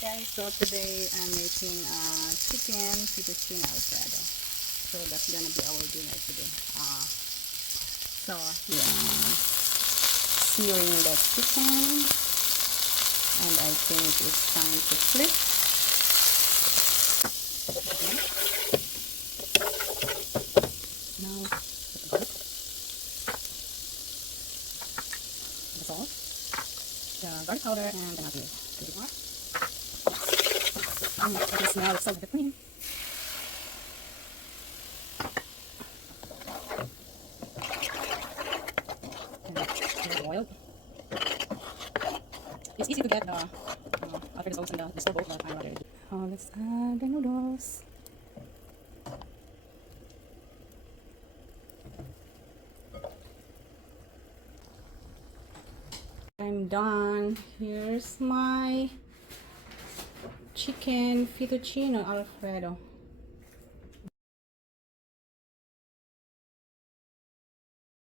guys, so today I'm making chicken fettuccine alfredo. So that's gonna be our dinner today. So yeah, searing the chicken, and I think it's time to flip. Okay. Now the salt, the garlic powder, and the nutmeg. A bit more. I can smell the salt of the cream. And oil. It's easy to get the Alfredo sauce in the store, but I rather. Let's add the noodles. I'm done. Here's my chicken fettuccine alfredo.